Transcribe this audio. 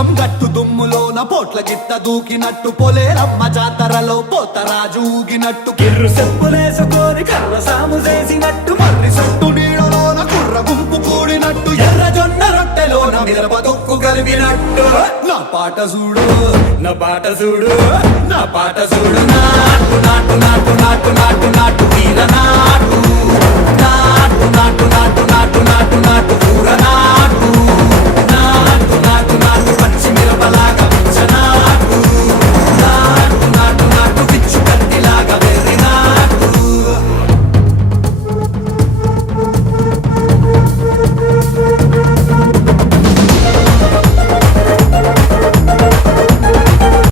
పుల్లం గట్టు దుమ్ములోన పోట్ల గిత్త దూకినట్టు పొలేరమ్మ జాతరలో పోతరాజు ఊగినట్టు కిర్రు చెప్పులేసుకొని కర్ర సాము చేసినట్టు మర్రి సట్టు నీడలోన కుర్ర గుంపు కూడినట్టు ఎర్ర జొన్న రొట్టెలోన మిరప దొక్కు కలిపినట్టు నా పాట చూడు నా పాట చూడు నా పాట చూడు నాటు నాటు నాటు నాటు నాటు నాటు వీర నాటు